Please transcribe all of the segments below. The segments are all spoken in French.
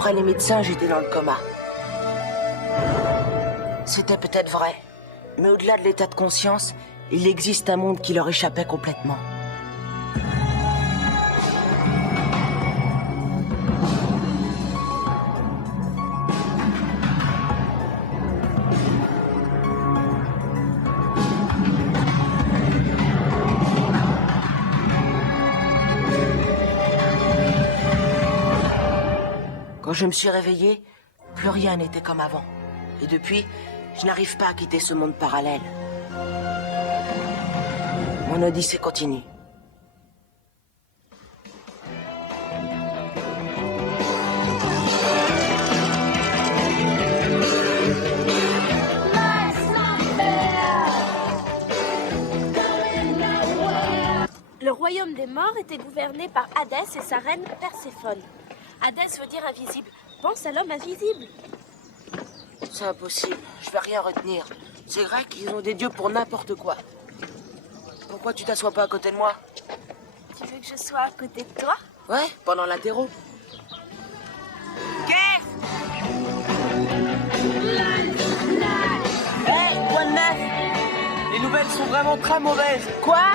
D'après les médecins, j'étais dans le coma. C'était peut-être vrai, mais au-delà de l'état de conscience, il existe un monde qui leur échappait complètement. Quand je me suis réveillé, plus rien n'était comme avant. Et depuis, je n'arrive pas à quitter ce monde parallèle. Mon odyssée continue. Le royaume des morts était gouverné par Hadès et sa reine Perséphone. Hadès veut dire invisible. Pense à l'homme invisible. C'est impossible, je vais rien retenir. Ces Grecs, ils ont des dieux pour n'importe quoi. Pourquoi tu t'assois pas à côté de moi? Tu veux que je sois à côté de toi? Ouais, pendant l'apéro. Kev! Hey, quoi de neuf? Les nouvelles sont vraiment très mauvaises. Quoi?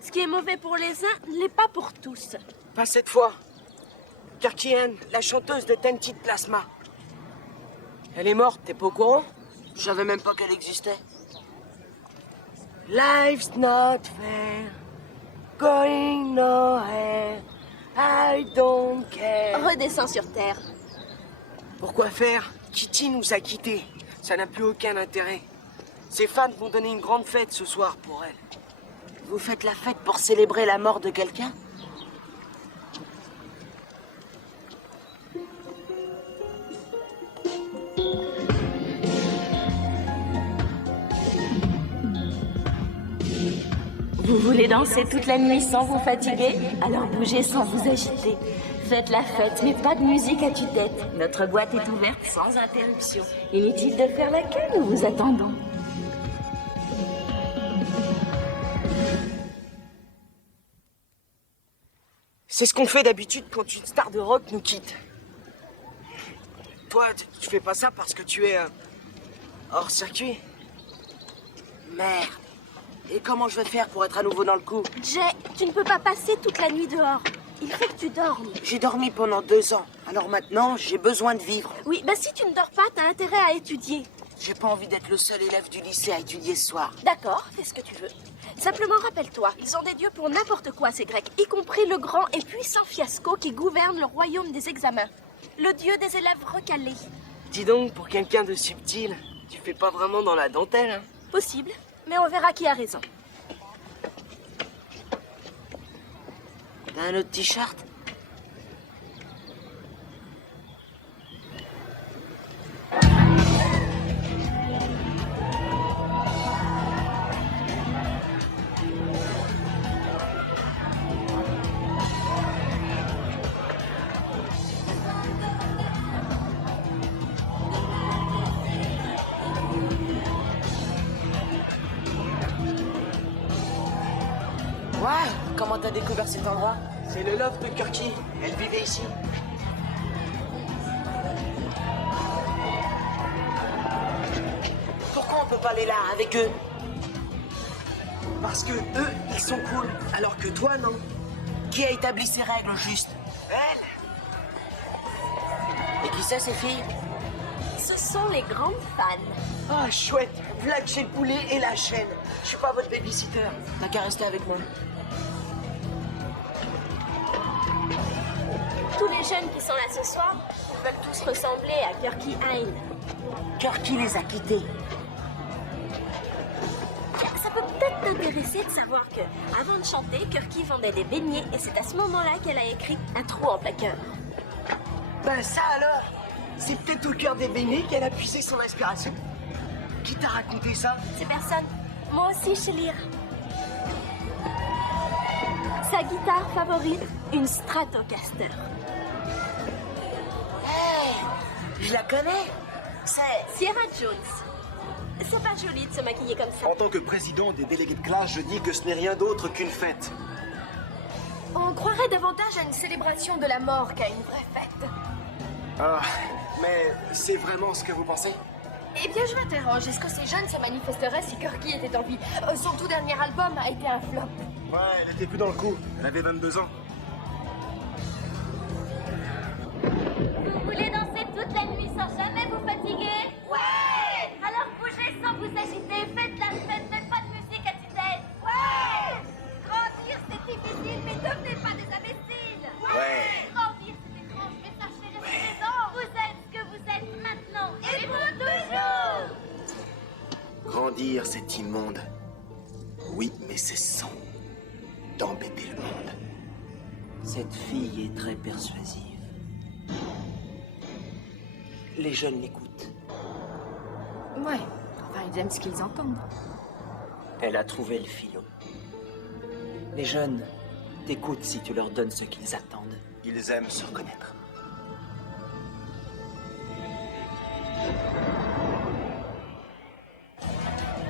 Ce qui est mauvais pour les uns ne l'est pas pour tous. Pas cette fois. Kirkian, la chanteuse de Tented Plasma. Elle est morte, t'es pas au courant? Je savais même pas qu'elle existait. Life's not fair, going nowhere, I don't care. Redescends sur terre. Pourquoi faire? Kitty nous a quittés. Ça n'a plus aucun intérêt. Ses fans vont donner une grande fête ce soir pour elle. Vous faites la fête pour célébrer la mort de quelqu'un? Vous voulez danser toute la nuit sans vous fatiguer? Alors bougez sans vous agiter. Faites la fête, mais pas de musique à tue-tête. Notre boîte est ouverte sans interruption. Inutile de faire la queue, nous vous attendons. C'est ce qu'on fait d'habitude quand une star de rock nous quitte. Toi, tu fais pas ça parce que tu es hors circuit. Merde. Et comment je vais faire pour être à nouveau dans le coup? Jay, tu ne peux pas passer toute la nuit dehors. Il faut que tu dormes. J'ai dormi pendant 2 ans. Alors maintenant, j'ai besoin de vivre. Oui, bah si tu ne dors pas, t'as intérêt à étudier. J'ai pas envie d'être le seul élève du lycée à étudier ce soir. D'accord, fais ce que tu veux. Simplement rappelle-toi, ils ont des dieux pour n'importe quoi, ces Grecs, y compris le grand et puissant Fiasco qui gouverne le royaume des examens. Le dieu des élèves recalés. Dis donc, pour quelqu'un de subtil, tu fais pas vraiment dans la dentelle, hein? Possible, mais on verra qui a raison. T'as un autre t-shirt? Ouais, comment t'as découvert cet endroit? C'est le loft de Kirky. Elle vivait ici. Pourquoi on peut pas aller là, avec eux? Parce que eux, ils sont cool, alors que toi, non. Qui a établi ces règles, au juste? Elle. Et qui c'est, ces filles? Ce sont les grandes fans. Ah, chouette. Voilà que j'ai le poulet et la chaîne. Je suis pas votre babysitter. T'as qu'à rester avec moi. Tous les jeunes qui sont là ce soir veulent tous ressembler à Kirky Hein. Kirky les a quittés. Ça peut peut-être t'intéresser de savoir que, avant de chanter, Kirky vendait des beignets et c'est à ce moment-là qu'elle a écrit Un trou en plaqueur. Ben ça alors, c'est peut-être au cœur des beignets qu'elle a puisé son inspiration. Qui t'a raconté ça? C'est personne. Moi aussi, je sais lire. Sa guitare favorite, une Stratocaster. Hey, je la connais. C'est... Sierra Jones. C'est pas joli de se maquiller comme ça. En tant que président des délégués de classe, je dis que ce n'est rien d'autre qu'une fête. On croirait davantage à une célébration de la mort qu'à une vraie fête. Ah, mais c'est vraiment ce que vous pensez? Eh bien, je m'interroge. Est-ce que ces jeunes se manifesteraient si Kirky était en vie? Son tout dernier album a été un flop. Ouais, elle était plus dans le coup. Elle avait 22 ans. Vous voulez danser toute la nuit sans jamais vous fatiguer? Ouais! Alors bougez sans vous agiter, faites la fête, faites pas de musique à tue-tête. Ouais! Grandir c'est difficile, mais devenez pas des imbéciles. Ouais. Grandir c'est étrange, mais sachez rester présent. Vous êtes ce que vous êtes maintenant et pour toujours. Grandir, c'est immonde. Oui, mais c'est sans d'embêter le monde. Cette fille est très persuasive. Les jeunes l'écoutent. Ouais. Enfin, ils aiment ce qu'ils entendent. Elle a trouvé le filon. Les jeunes t'écoutent si tu leur donnes ce qu'ils attendent. Ils aiment se reconnaître.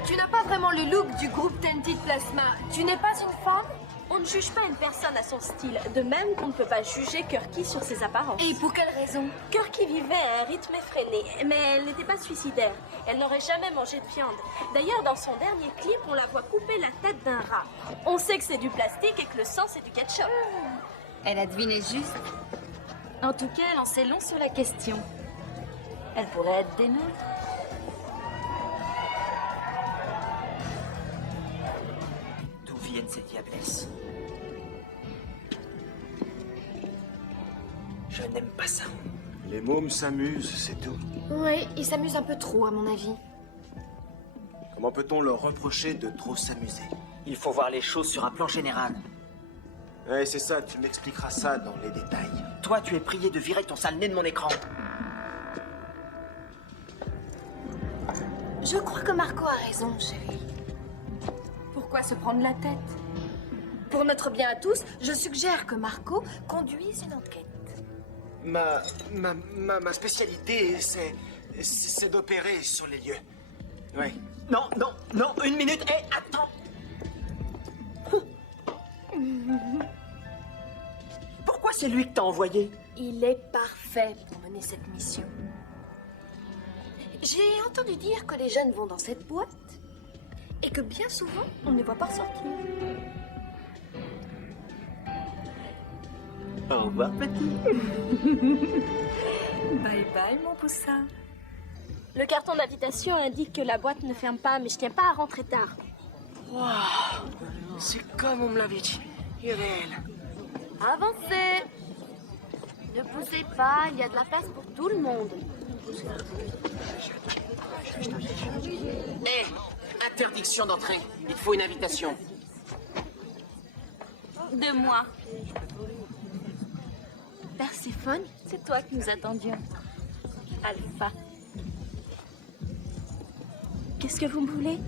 Tu n'as pas vraiment le look du groupe Tented Plasma. Tu n'es pas une femme? On ne juge pas une personne à son style, de même qu'on ne peut pas juger Kirky sur ses apparences. Et pour quelle raison? Kirky vivait à un rythme effréné, mais elle n'était pas suicidaire. Elle n'aurait jamais mangé de viande. D'ailleurs, dans son dernier clip, on la voit couper la tête d'un rat. On sait que c'est du plastique et que le sang, c'est du ketchup. Elle a deviné juste. En tout cas, elle en sait long sur la question. Elle pourrait être des nôtres. D'où viennent ces diablesses? Je n'aime pas ça. Les mômes s'amusent, c'est tout. Oui, ils s'amusent un peu trop, à mon avis. Comment peut-on leur reprocher de trop s'amuser? Il faut voir les choses sur un plan général. Ouais, c'est ça, tu m'expliqueras ça dans les détails. Toi, tu es prié de virer ton sale nez de mon écran. Je crois que Marco a raison, chérie. Pourquoi se prendre la tête? Pour notre bien à tous, je suggère que Marco conduise une enquête. Ma spécialité, c'est d'opérer sur les lieux. Ouais. Non, non, non, une minute, hé, attends. Pourquoi c'est lui que t'as envoyé? Il est parfait pour mener cette mission. J'ai entendu dire que les jeunes vont dans cette boîte et que bien souvent, on ne les voit pas ressortir. Au revoir, petit. Bye bye, mon poussin. Le carton d'invitation indique que la boîte ne ferme pas, mais je tiens pas à rentrer tard. Waouh, c'est comme on me l'avait dit. Irène. Avancez! Ne poussez pas, il y a de la place pour tout le monde. Hé, interdiction d'entrée. Il te faut une invitation. De moi. Perséphone, c'est toi que nous attendions. Alpha. Qu'est-ce que vous me voulez?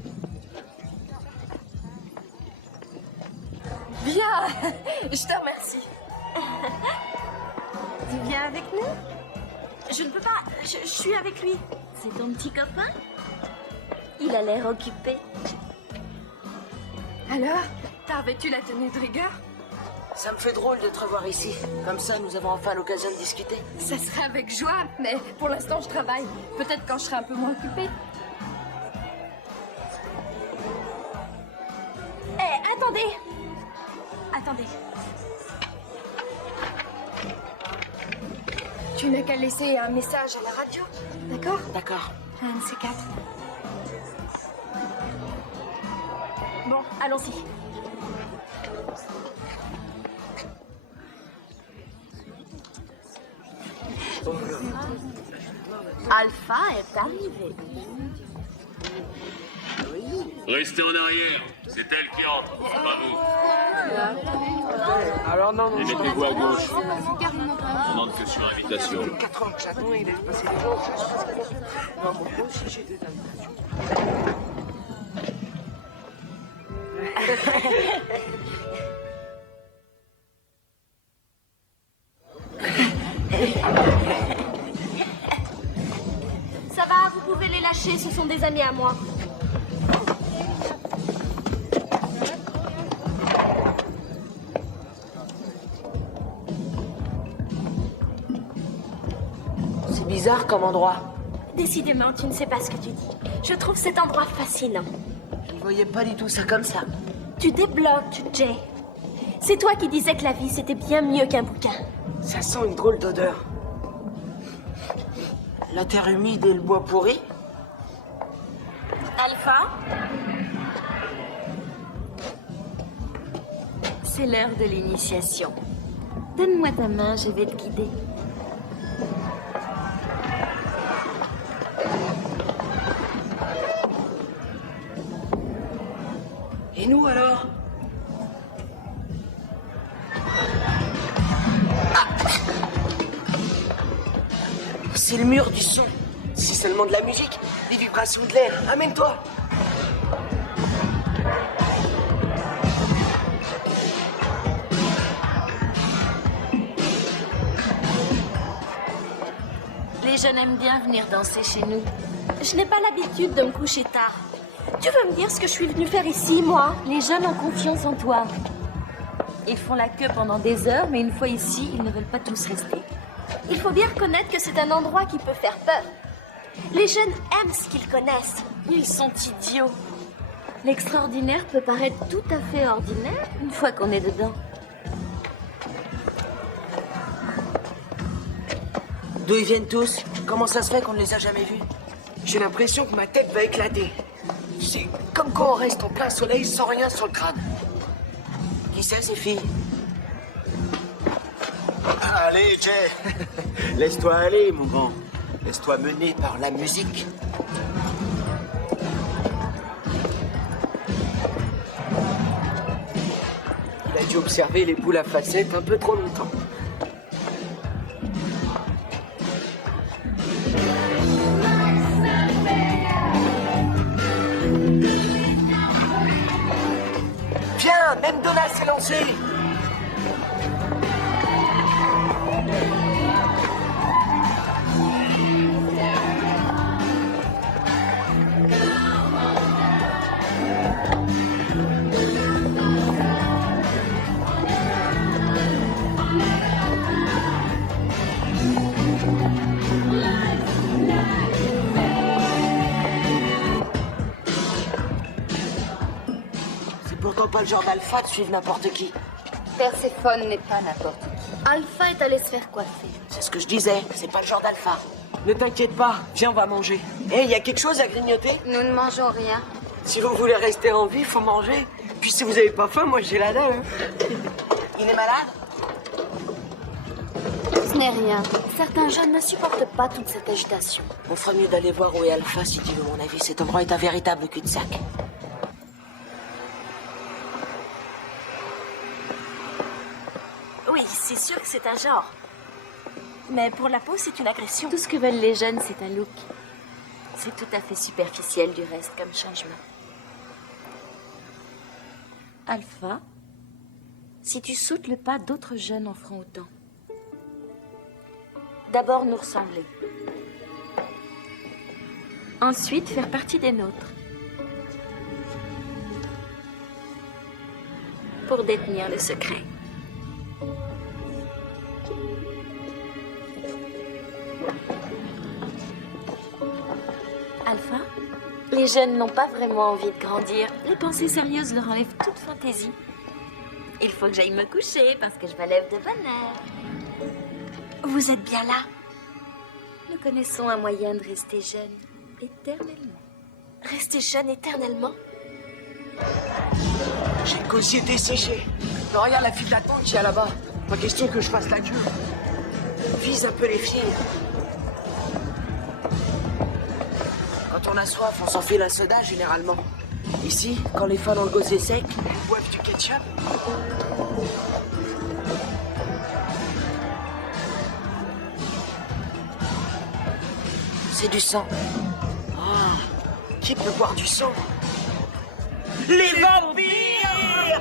Bien, je te remercie. Tu viens avec nous? Je ne peux pas, je suis avec lui. C'est ton petit copain? Il a l'air occupé. Alors, t'as revêtu la tenue de rigueur? Ça me fait drôle de te revoir ici. Comme ça, nous avons enfin l'occasion de discuter. Ça serait avec joie, mais pour l'instant, je travaille. Peut-être quand je serai un peu moins occupée. Hé, attendez! Attendez. Tu n'as qu'à laisser un message à la radio, d'accord? D'accord. Un de ces quatre. Bon, allons-y. Alpha est arrivé. Restez en arrière, c'est elle qui entre, c'est pas vous. Alors non, non, Et mettez-vous à gauche. On n'entre que sur invitation. 4 ans que j'attends, il laisse passer les jours. Non, moi aussi j'ai des invitations. Ça va, vous pouvez les lâcher, ce sont des amis à moi. bizarre comme endroit. Décidément, tu ne sais pas ce que tu dis. Je trouve cet endroit fascinant. Je ne voyais pas du tout ça comme ça. Tu débloques, Jay. C'est toi qui disais que la vie, c'était bien mieux qu'un bouquin. Ça sent une drôle d'odeur. La terre humide et le bois pourri. Alpha? C'est l'heure de l'initiation. Donne-moi ta main, je vais te guider. Et nous alors? C'est le mur du son. C'est seulement de la musique, des vibrations de l'air. Amène-toi. Les jeunes aiment bien venir danser chez nous. Je n'ai pas l'habitude de me coucher tard. Tu veux me dire ce que je suis venue faire ici, moi? Les jeunes ont confiance en toi. Ils font la queue pendant des heures, mais une fois ici, ils ne veulent pas tous rester. Il faut bien reconnaître que c'est un endroit qui peut faire peur. Les jeunes aiment ce qu'ils connaissent. Ils sont idiots. L'extraordinaire peut paraître tout à fait ordinaire une fois qu'on est dedans. D'où ils viennent tous? Comment ça se fait qu'on ne les a jamais vus? J'ai l'impression que ma tête va éclater. C'est comme quand on reste en plein soleil sans rien sur le crâne. Qui c'est, ces filles? Allez, Jay. Laisse-toi aller, mon grand. Laisse-toi mener par la musique. Il a dû observer les boules à facettes un peu trop longtemps. Viens, même Donna s'est lancée. Pourtant pas le genre d'Alpha de suivre n'importe qui. Perséphone n'est pas n'importe qui. Alpha est allé se faire coiffer. C'est ce que je disais, c'est pas le genre d'Alpha. Ne t'inquiète pas, viens, on va manger. Hé, y a quelque chose à grignoter? Nous ne mangeons rien. Si vous voulez rester en vie, faut manger. Puis si vous avez pas faim, moi j'ai la dalle. Hein. Il est malade? Ce n'est rien. Certains jeunes ne supportent pas toute cette agitation. On ferait mieux d'aller voir où est Alpha si tu veux mon avis. Cet endroit est un véritable cul-de-sac. Oui, c'est sûr que c'est un genre. Mais pour la peau, c'est une agression. Tout ce que veulent les jeunes, c'est un look. C'est tout à fait superficiel du reste comme changement. Alpha, si tu sautes le pas, d'autres jeunes en feront autant. D'abord nous ressembler. Ensuite, faire partie des nôtres. Pour détenir le secret. Alpha, les jeunes n'ont pas vraiment envie de grandir. Les pensées sérieuses leur enlèvent toute fantaisie. Il faut que j'aille me coucher parce que je me lève de bonne heure. Vous êtes bien là? Nous connaissons un moyen de rester jeune éternellement. Rester jeune éternellement? J'ai le gosier desséché. Mais regarde la file d'attente qu'il y a là-bas. Pas question que je fasse la queue. Vise un peu les filles. Quand on a soif, on s'enfile un soda généralement. Ici, quand les femmes ont le gosier sec, elles boivent du ketchup. C'est du sang. Ah, qui peut boire du sang? Les vampires!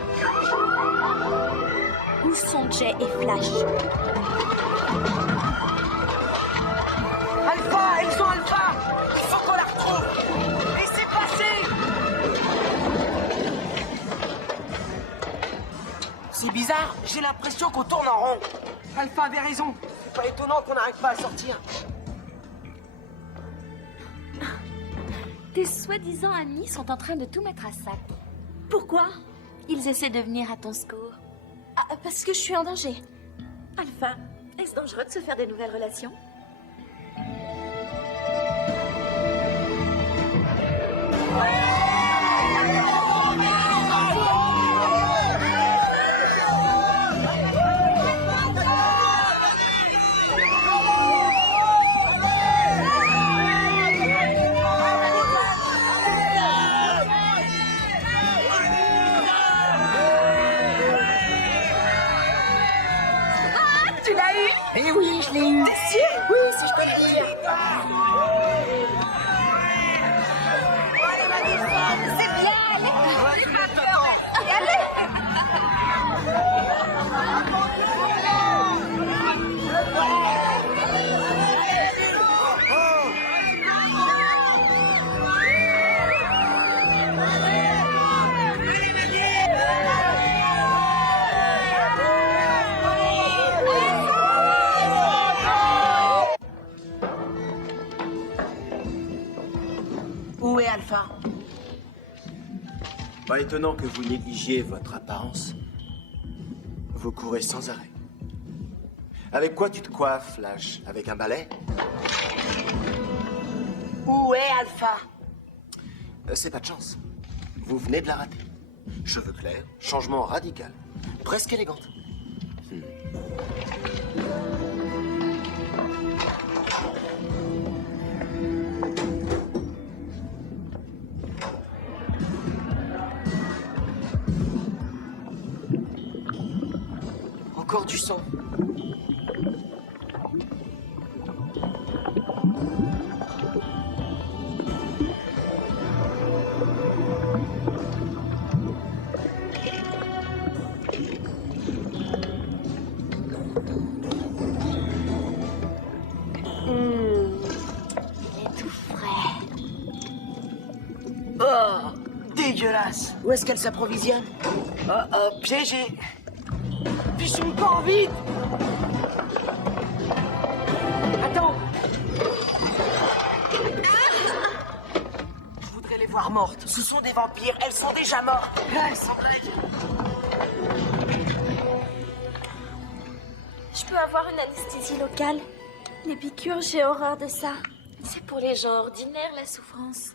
Où sont Jay et Flash? Alpha, ils ont Alpha! Il faut qu'on la retrouve! Laissez passer! C'est bizarre, j'ai l'impression qu'on tourne en rond. Alpha avait raison. C'est pas étonnant qu'on n'arrive pas à sortir. Tes soi-disant amis sont en train de tout mettre à sac. Pourquoi? Ils essaient de venir à ton secours. Ah, parce que je suis en danger. Alpha, est-ce dangereux de se faire des nouvelles relations? Eh oui, je l'ai eu. T'es sûr? Oui, si je peux le dire. C'est bien, allez. Où est Alpha? Pas étonnant que vous négligiez votre apparence. Vous courez sans arrêt. Avec quoi tu te coiffes, Flash? Avec un balai? Où est Alpha? C'est pas de chance. Vous venez de la rater. Cheveux clairs, changement radical. Presque élégante. Encore du sang. Il est tout frais. Oh, dégueulasse. Où est-ce qu'elle s'approvisionne? Oh, piégé. Puis je suis pas en vide. Attends. Je voudrais les voir mortes. Ce sont des vampires. Elles sont déjà mortes. Elles sont blagues. Je peux avoir une anesthésie locale. Les piqûres, j'ai horreur de ça. C'est pour les gens ordinaires, la souffrance.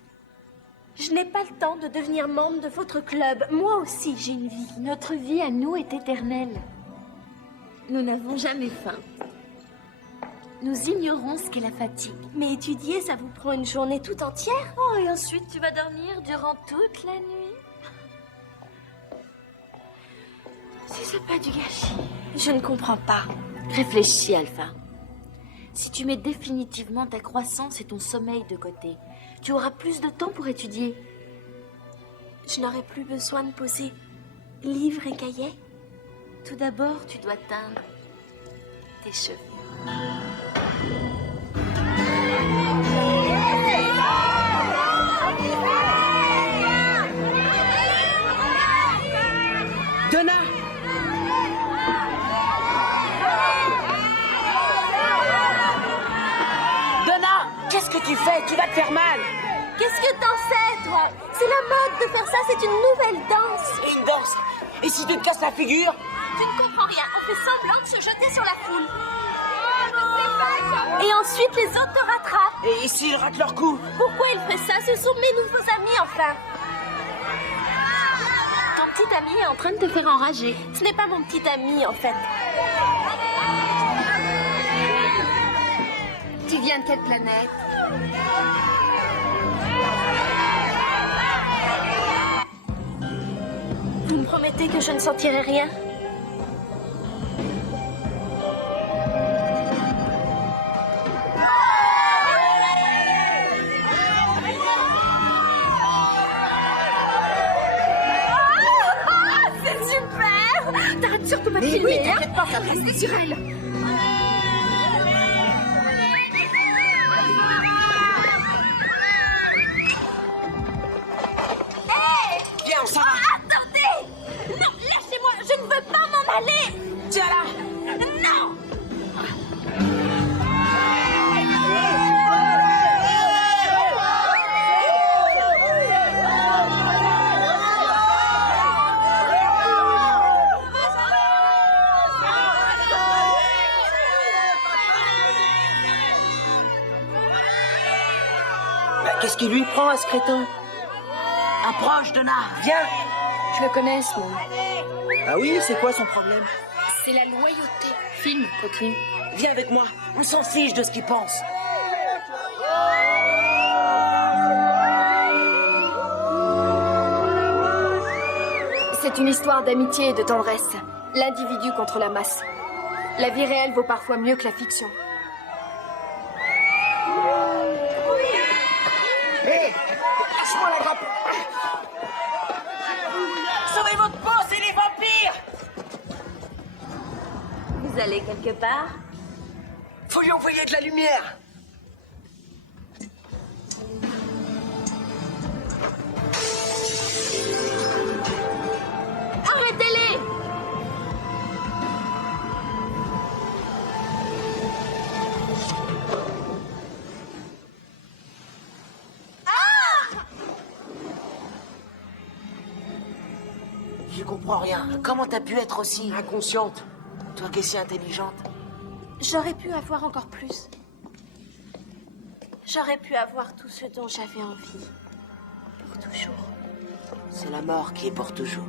Je n'ai pas le temps de devenir membre de votre club. Moi aussi, j'ai une vie. Notre vie à nous est éternelle. Nous n'avons jamais faim. Nous ignorons ce qu'est la fatigue. Mais étudier, ça vous prend une journée tout entière? Oh, et ensuite tu vas dormir durant toute la nuit. Si c'est pas du gâchis. Je ne comprends pas. Réfléchis, Alpha. Si tu mets définitivement ta croissance et ton sommeil de côté, tu auras plus de temps pour étudier. Je n'aurai plus besoin de poser livres et cahiers. Tout d'abord, tu dois teindre tes cheveux. Donna! Donna! Qu'est-ce que tu fais? Tu vas te faire mal! Qu'est-ce que t'en sais, toi? C'est la mode de faire ça, c'est une nouvelle danse. Et une danse! Et si tu te casses la figure? Tu ne comprends rien, on fait semblant de se jeter sur la foule. Et ensuite, les autres te rattrapent. Et s'ils ratent leur coup? Pourquoi ils feraient ça? Ce sont mes nouveaux amis, enfin. Ton petit ami est en train de te faire enrager. Ce n'est pas mon petit ami, en fait. Tu viens de quelle planète? Vous me promettez que je ne sentirai rien? C'est super! T'arrêtes surtout pas de filmer, oui, t'inquiète pas, ça va rester sur elle. Viens, on s'en va! Attendez! Non, lâchez-moi! Je ne veux pas m'en aller! Tiens là! Non! Qu'est-ce qui lui prend à ce crétin? Approche, Donard, viens. Je le connais, ce mot. Ah oui, c'est quoi son problème? C'est la loyauté. Film, continue. Viens avec moi, on s'en fiche de ce qu'il pense. C'est une histoire d'amitié et de tendresse. L'individu contre la masse. La vie réelle vaut parfois mieux que la fiction. Hé, lâche-moi la grappe. Sauvez votre peau, c'est les vampires. Vous allez quelque part? Faut lui envoyer de la lumière. Arrêtez-les! Je comprends rien. Comment t'as pu être aussi inconsciente? Toi qui es si intelligente. J'aurais pu avoir encore plus. J'aurais pu avoir tout ce dont j'avais envie. Pour toujours. C'est la mort qui est pour toujours.